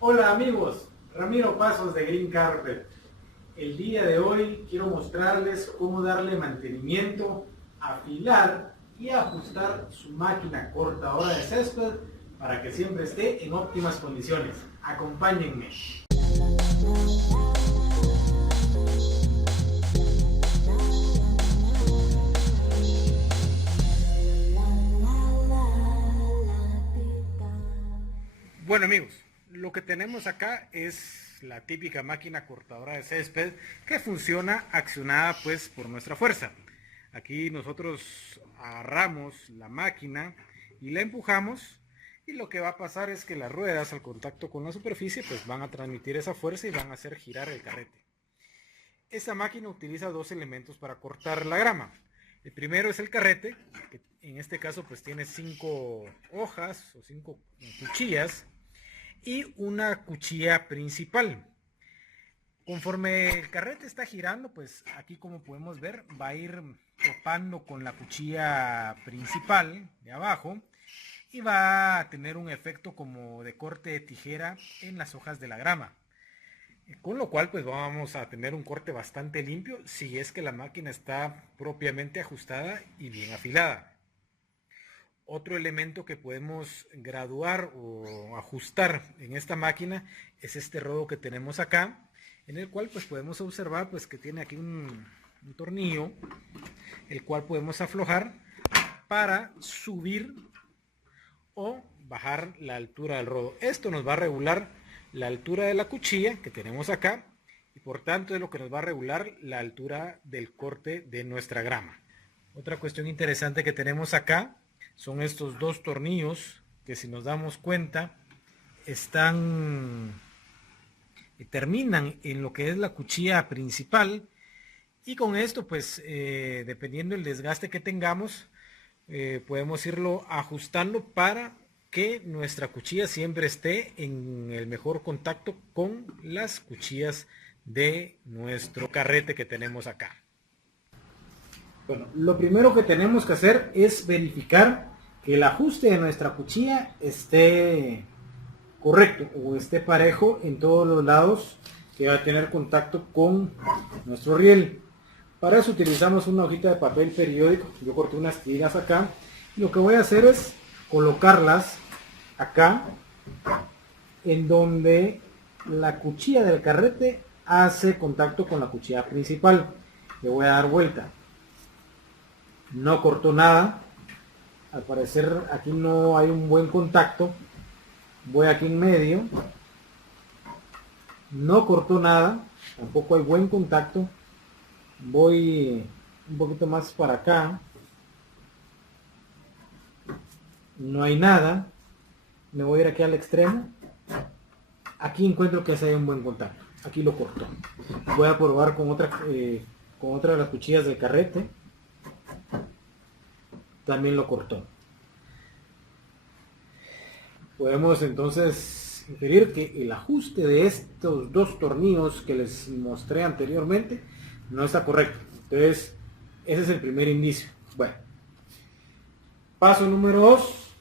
Hola amigos, Ramiro Pasos de Green Carpet. El día de hoy quiero mostrarles cómo darle mantenimiento, afilar y ajustar su máquina cortadora de césped para que siempre esté en óptimas condiciones. Acompáñenme. Bueno amigos, lo que tenemos acá es la típica máquina cortadora de césped que funciona accionada pues por nuestra fuerza. Aquí nosotros agarramos la máquina y la empujamos y lo que va a pasar es que las ruedas al contacto con la superficie pues van a transmitir esa fuerza y van a hacer girar el carrete. Esta máquina utiliza dos elementos para cortar la grama. El primero es el carrete, que en este caso pues tiene 5 hojas o 5 cuchillas y una cuchilla principal. Conforme el carrete está girando, pues aquí como podemos ver va a ir topando con la cuchilla principal de abajo y va a tener un efecto como de corte de tijera en las hojas de la grama. Con lo cual pues vamos a tener un corte bastante limpio si es que la máquina está propiamente ajustada y bien afilada. Otro elemento que podemos graduar o ajustar en esta máquina es este rodo que tenemos acá, en el cual pues podemos observar pues que tiene aquí un tornillo, el cual podemos aflojar para subir o bajar la altura del rodo. Esto nos va a regular la altura de la cuchilla que tenemos acá y por tanto es lo que nos va a regular la altura del corte de nuestra grama. Otra cuestión interesante que tenemos acá son estos dos tornillos que, si nos damos cuenta, terminan en lo que es la cuchilla principal, y con esto pues dependiendo del desgaste que tengamos podemos irlo ajustando para que nuestra cuchilla siempre esté en el mejor contacto con las cuchillas de nuestro carrete que tenemos acá. Bueno, lo primero que tenemos que hacer es verificar que el ajuste de nuestra cuchilla esté correcto o esté parejo en todos los lados que va a tener contacto con nuestro riel. Para eso utilizamos una hojita de papel periódico. Yo corté unas tiras acá. Lo que voy a hacer es colocarlas acá en donde la cuchilla del carrete hace contacto con la cuchilla principal. Le voy a dar vuelta. No cortó nada, al parecer aquí no hay un buen contacto. Voy aquí en medio, no cortó nada, tampoco hay buen contacto. Voy un poquito más para acá, no hay nada. Me voy a ir aquí al extremo, aquí encuentro que hay un buen contacto, aquí lo cortó. Voy a probar con otra de las cuchillas del carrete. También lo cortó. Podemos entonces inferir que el ajuste de estos dos tornillos que les mostré anteriormente no está correcto. Entonces ese es el primer indicio. Bueno, paso número 2,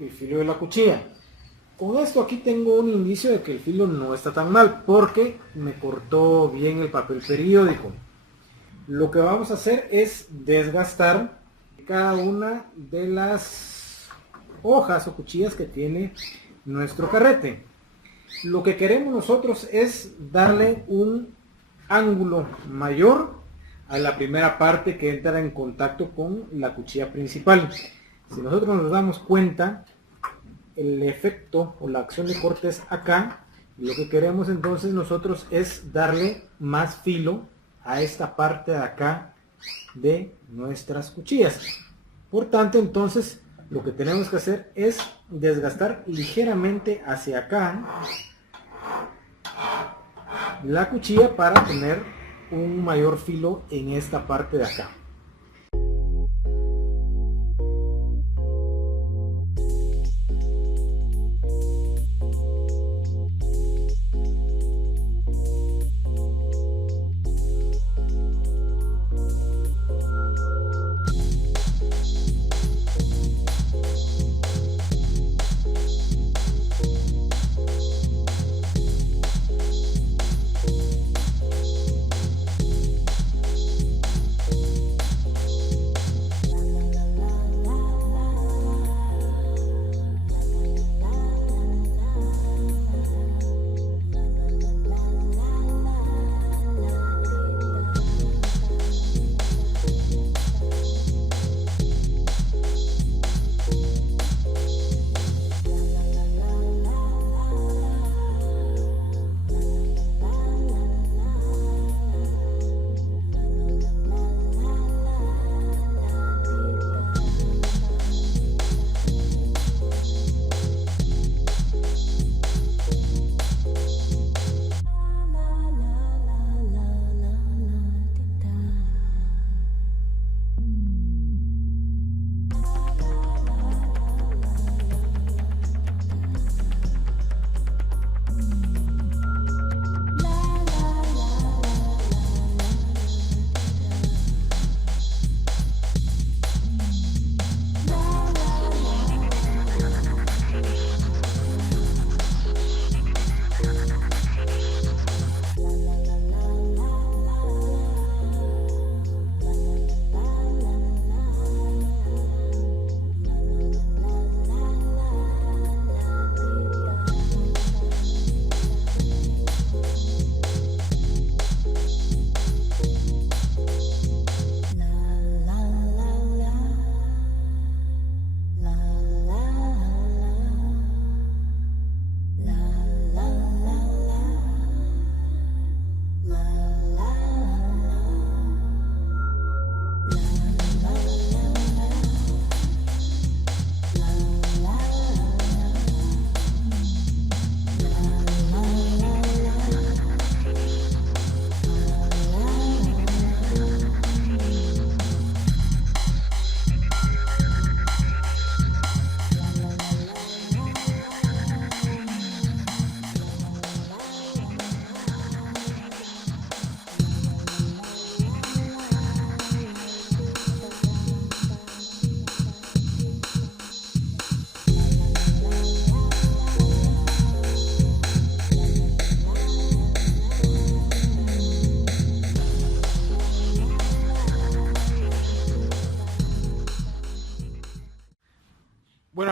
el filo de la cuchilla. Con esto aquí tengo un indicio de que el filo no está tan mal porque me cortó bien el papel periódico. Lo que vamos a hacer es desgastar cada una de las hojas o cuchillas que tiene nuestro carrete. Lo que queremos nosotros es darle un ángulo mayor a la primera parte que entra en contacto con la cuchilla principal. Si nosotros nos damos cuenta, el efecto o la acción de corte es acá, y lo que queremos entonces nosotros es darle más filo a esta parte de acá de nuestras cuchillas. Por tanto, entonces lo que tenemos que hacer es desgastar ligeramente hacia acá la cuchilla para tener un mayor filo en esta parte de acá.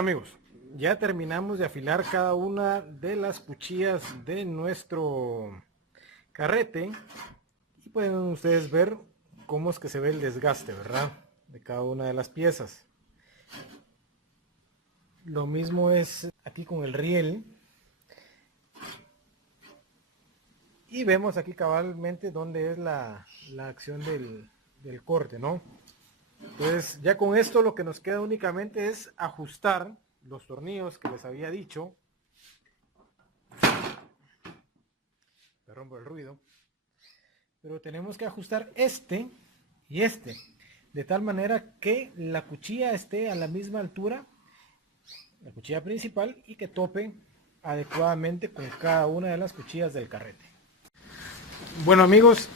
amigos, ya terminamos de afilar cada una de las cuchillas de nuestro carrete y pueden ustedes ver cómo es que se ve el desgaste, ¿verdad? De cada una de las piezas. Lo mismo es aquí con el riel. Y vemos aquí cabalmente dónde es la acción del corte, ¿no? Entonces ya con esto lo que nos queda únicamente es ajustar los tornillos que les había dicho. Perdón por el ruido. Pero tenemos que ajustar este y este, de tal manera que la cuchilla esté a la misma altura, la cuchilla principal, y que tope adecuadamente con cada una de las cuchillas del carrete. Bueno amigos,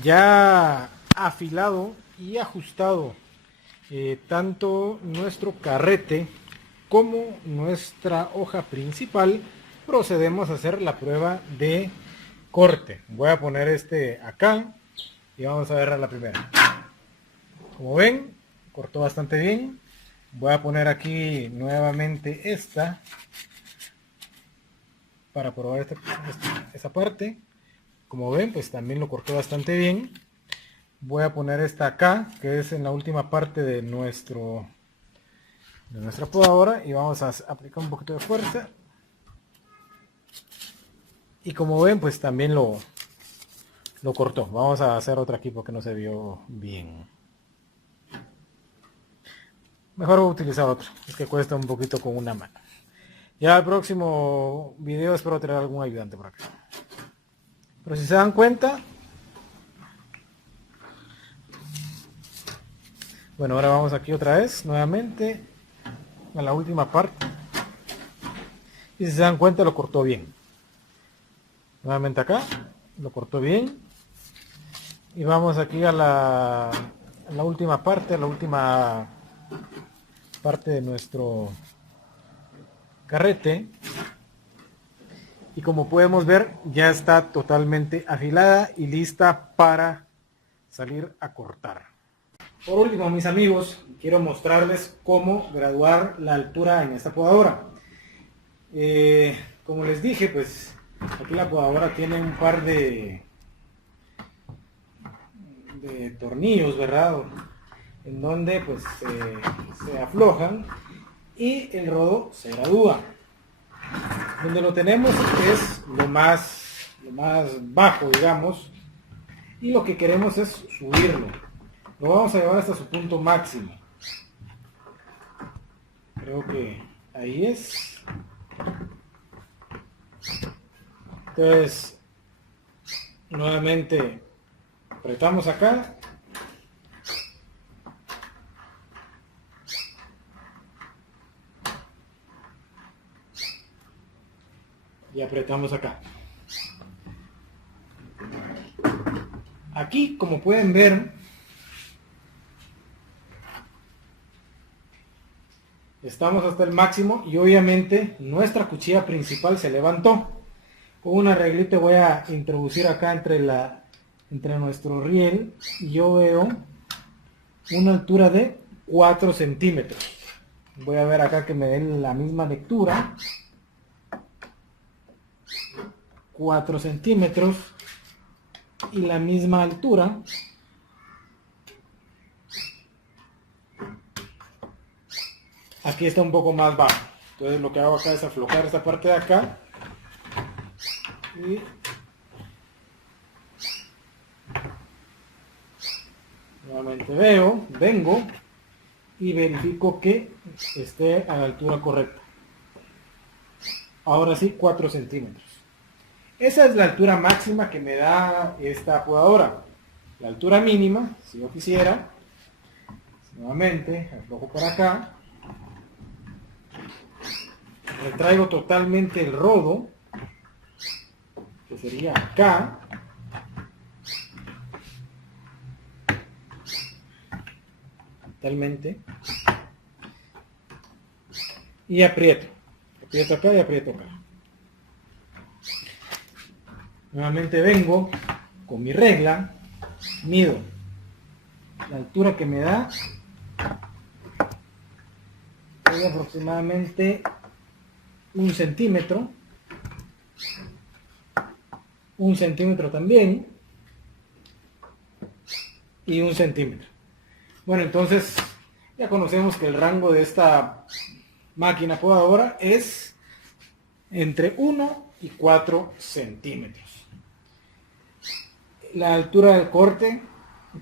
ya afilado y ajustado tanto nuestro carrete como nuestra hoja principal, procedemos a hacer la prueba de corte. Voy a poner este acá y vamos a ver a la primera. Como ven, cortó bastante bien. Voy a poner aquí nuevamente esta para probar esta parte. Como ven, pues también lo cortó bastante bien. Voy a poner esta acá, que es en la última parte de nuestra podadora, y vamos a aplicar un poquito de fuerza. Y como ven, pues también lo cortó. Vamos a hacer otra aquí porque no se vio bien. Mejor voy a utilizar otro, es que cuesta un poquito con una mano. Ya el próximo video espero tener algún ayudante por acá. Pero si se dan cuenta, bueno, ahora vamos aquí otra vez, nuevamente, a la última parte. Y si se dan cuenta, lo cortó bien. Nuevamente acá, lo cortó bien. Y vamos aquí a la última parte, de nuestro carrete. Y como podemos ver, ya está totalmente afilada y lista para salir a cortar. Por último, mis amigos, quiero mostrarles cómo graduar la altura en esta podadora. Como les dije, pues aquí la podadora tiene un par de tornillos, ¿verdad? En donde pues se aflojan y el rodo se gradúa. Donde lo tenemos es lo más bajo, digamos, y lo que queremos es subirlo. Lo vamos a llevar hasta su punto máximo. Creo que ahí es. Entonces, nuevamente apretamos acá. Y apretamos acá. Aquí, como pueden ver, estamos hasta el máximo y obviamente nuestra cuchilla principal se levantó. Con un arreglito voy a introducir acá entre nuestro riel y yo veo una altura de 4 centímetros. Voy a ver acá que me den la misma lectura. 4 centímetros y la misma altura. Aquí está un poco más bajo. Entonces lo que hago acá es aflojar esta parte de acá y nuevamente vengo y verifico que esté a la altura correcta. Ahora sí, 4 centímetros. Esa es la altura máxima que me da esta podadora. La altura mínima, si yo quisiera, nuevamente aflojo por acá, retraigo totalmente el rodo, que sería acá, totalmente, y aprieto acá y aprieto acá. Nuevamente vengo con mi regla, mido la altura que me da de aproximadamente 1 centímetro, 1 centímetro también y 1 centímetro. Bueno, entonces ya conocemos que el rango de esta máquina podadora es entre 1 y 4 centímetros. La altura del corte,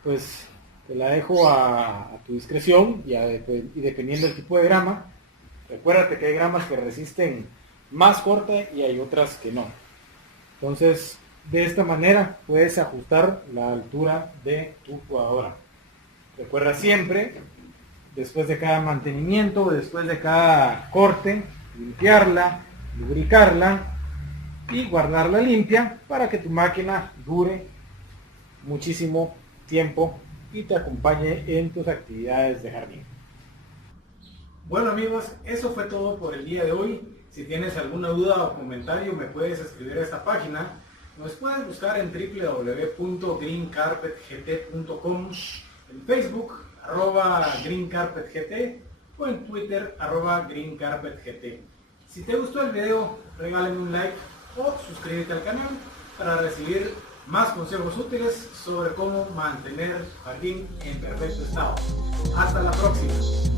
pues te la dejo a tu discreción y dependiendo del tipo de grama. Recuérdate que hay gramas que resisten más corte y hay otras que no. Entonces, de esta manera puedes ajustar la altura de tu podadora. Recuerda siempre, después de cada mantenimiento, después de cada corte, limpiarla, lubricarla y guardarla limpia para que tu máquina dure muchísimo tiempo y te acompañe en tus actividades de jardín. Bueno amigos, eso fue todo por el día de hoy. Si tienes alguna duda o comentario me puedes escribir a esta página. Nos puedes buscar en www.greencarpetgt.com, en Facebook @greencarpetgt o en Twitter @greencarpetgt. Si te gustó el video, regálame un like o suscríbete al canal para recibir más consejos útiles sobre cómo mantener jardín en perfecto estado. Hasta la próxima.